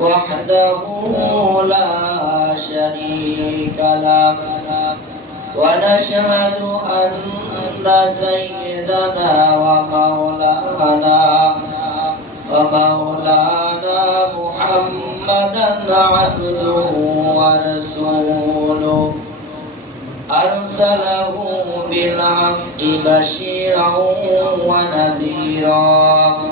وحده لا شريك له. ونشهد أن سيدنا ومولانا ومولانا محمدا عبده ورسوله. أرسله بالحق بشيرا ونذيرا.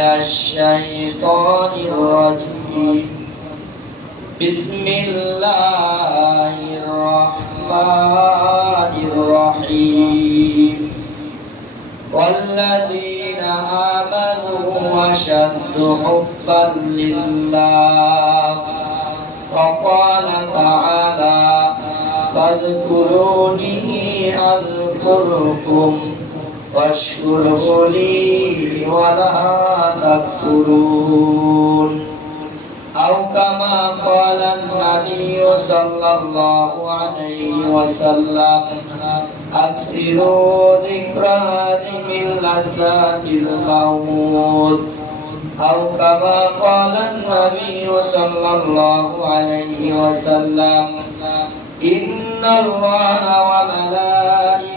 الشيطان الرجيم بسم الله الرحمن الرحيم والذين آمنوا وشد حبا لله وقال تعالى فاذكروني أذكركم واشكروا لي ولا تكفرون. أو كما قال النبي صلى الله عليه وسلم أكثروا ذكر هذه لذات الموت أو كما قال النبي صلى الله عليه وسلم إن الله وملائكته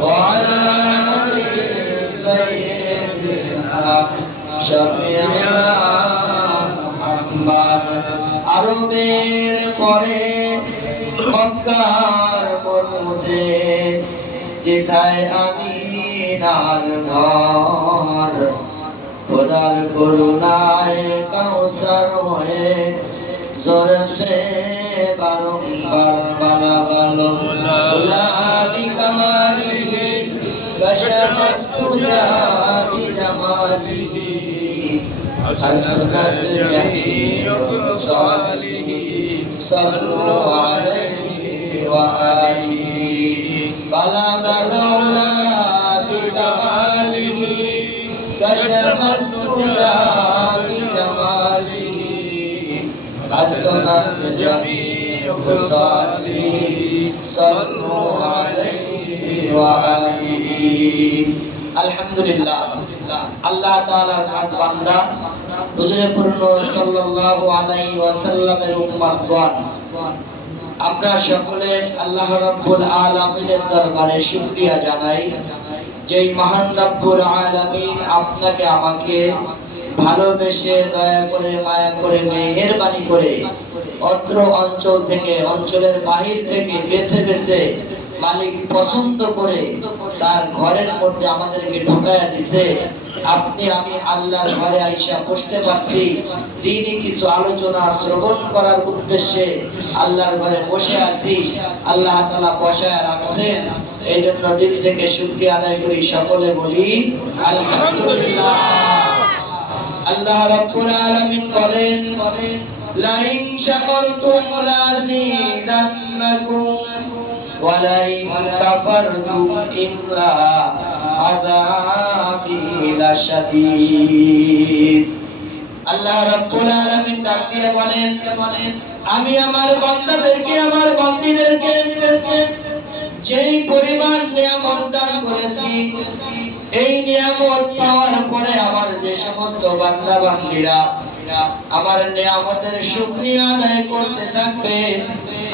ওয়া আলা আলি সাইয়্যিদিনা শাফিঈনা মুহাম্মদ আরবের পরে মক্কার মধ্যে যেথায় আমি নার ঘর, খোদার করুণায় কাউসার হয়ে জোরসে বারংবার। حسنت جميع صالحين صلوا على جميع خصاله صلوا عليه وآله আলহামদুলিল্লাহ আল্লাহ তাআলার কাজ বান্দা হুজুরে পূর্ণ সাল্লাল্লাহু আলাইহি ওয়াসাল্লামের উম্মতগণ আমরা সকলে আল্লাহ রাব্বুল আলামিনের দরবারে শুকরিয়া জানাই যেই মহান রাব্বুল আলামিন আপনাকে আমাকে ভালোবেসে দয়া করে মায়া করে মেহেরবানি করে অত্র অঞ্চল থেকে, অঞ্চলের বাহির থেকে বেছে বেছে মালিক পছন্দ করে তার ঘরের মধ্যে আমাদেরকে ঢুকায়া দিছে। আপনি, আমি আল্লাহর ঘরে আইসা বসতে পারছি। দিনই কিছু আলোচনা, শ্রবণ করার উদ্দেশ্যে আল্লাহর ঘরে বসে আছি। আল্লাহ তাআলা বসায় রাখছেন। এই জন্য দিল থেকে শুকরিয়া আদায় করি সকলে বলি, আলহামদুলিল্লাহ। আল্লাহ রাব্বুল আলামিন বলেন লাইন শাকারতুম লাযিদান্নাকুম ওয়া লাইন কাফারতুম ইল্লা আযাবি লাশাদীদ আল্লাহ রাব্বুল আলামিন ডাক দিয়ে বলেন, আমি আমার বান্দাদেরকে, আমার বান্দীদেরকে যেই পরিমাণ নিয়ামত দান করেছি, এই নিয়ামত পাওয়ার পরে আমার যে সমস্ত বান্দা বান্দীরা আমার নিয়ামতের শুকরিয়া আদায় করতে থাকবে।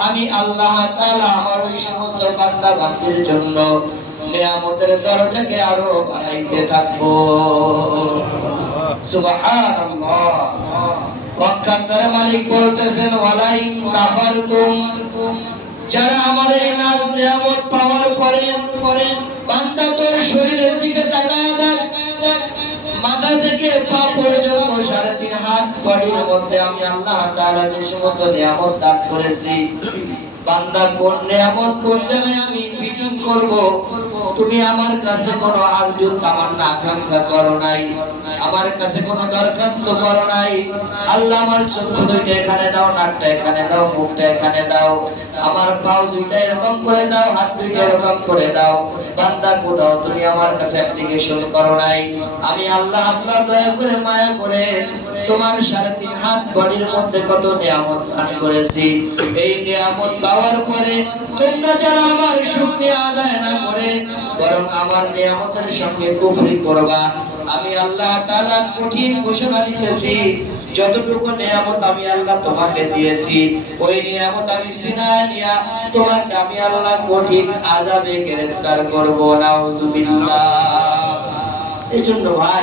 আমি আল্লাহ তাআলা আমার ওই সমস্ত বান্দা বান্দির জন্য নিয়ামতের দরজাকে আরও বাড়াইতে থাকব। মালিক বলতেছেন কাফারতুম। যারা আমার এই নিয়ামত পাওয়ার পরে বান্দা তোর শরীরের দিকে তাকায় মাথা থেকে পা পর্যন্ত বডির মধ্যে আমি আল্লাহ তাআলা যে সমস্ত নিয়ামত দান করেছি, বান্দা কোন নিয়ামত আমি করব? তুমি আমার কাছে কোনো আরজু তামান্না, আকাঙ্ক্ষা করো নাই। আমার কাছে কোনো দরখাস্ত করো নাই। আল্লাহ আমার চক্ষু দুইটা এখানে দাও, নাকটা এখানে দাও, মুখটা এখানে দাও। আমার পাও দুইটা এরকম করে দাও, হাত দুইটা এরকম করে দাও। বান্দা কোথাও তুমি আমার কাছে অ্যাপ্লিকেশন করো নাই। আমি আল্লাহ আল্লাহ দয়া করে মায়া করে তোমার সাড়ে তিন হাত বডির মধ্যে কত নিয়ামত দান করেছি। এই নিয়ামত পাওয়ার পরে তোমরা যারা আমার শুকরিয়া আদায় না করে, বরং আমার নিয়ামতের সঙ্গে কুফরি করবা। আমি আল্লাহ তাআলা কঠিন ঘোষণা দিতেছি, যতটুকু নিয়ামত আমি আল্লাহ তোমাকে দিয়েছি, ওই নিয়ামত আমি সিনায় নিয়া তোমাকে আমি আল্লাহ কঠিন আযাবে গ্রেফতার করব। নাউজুবিল্লাহ। এই জন্য ভাই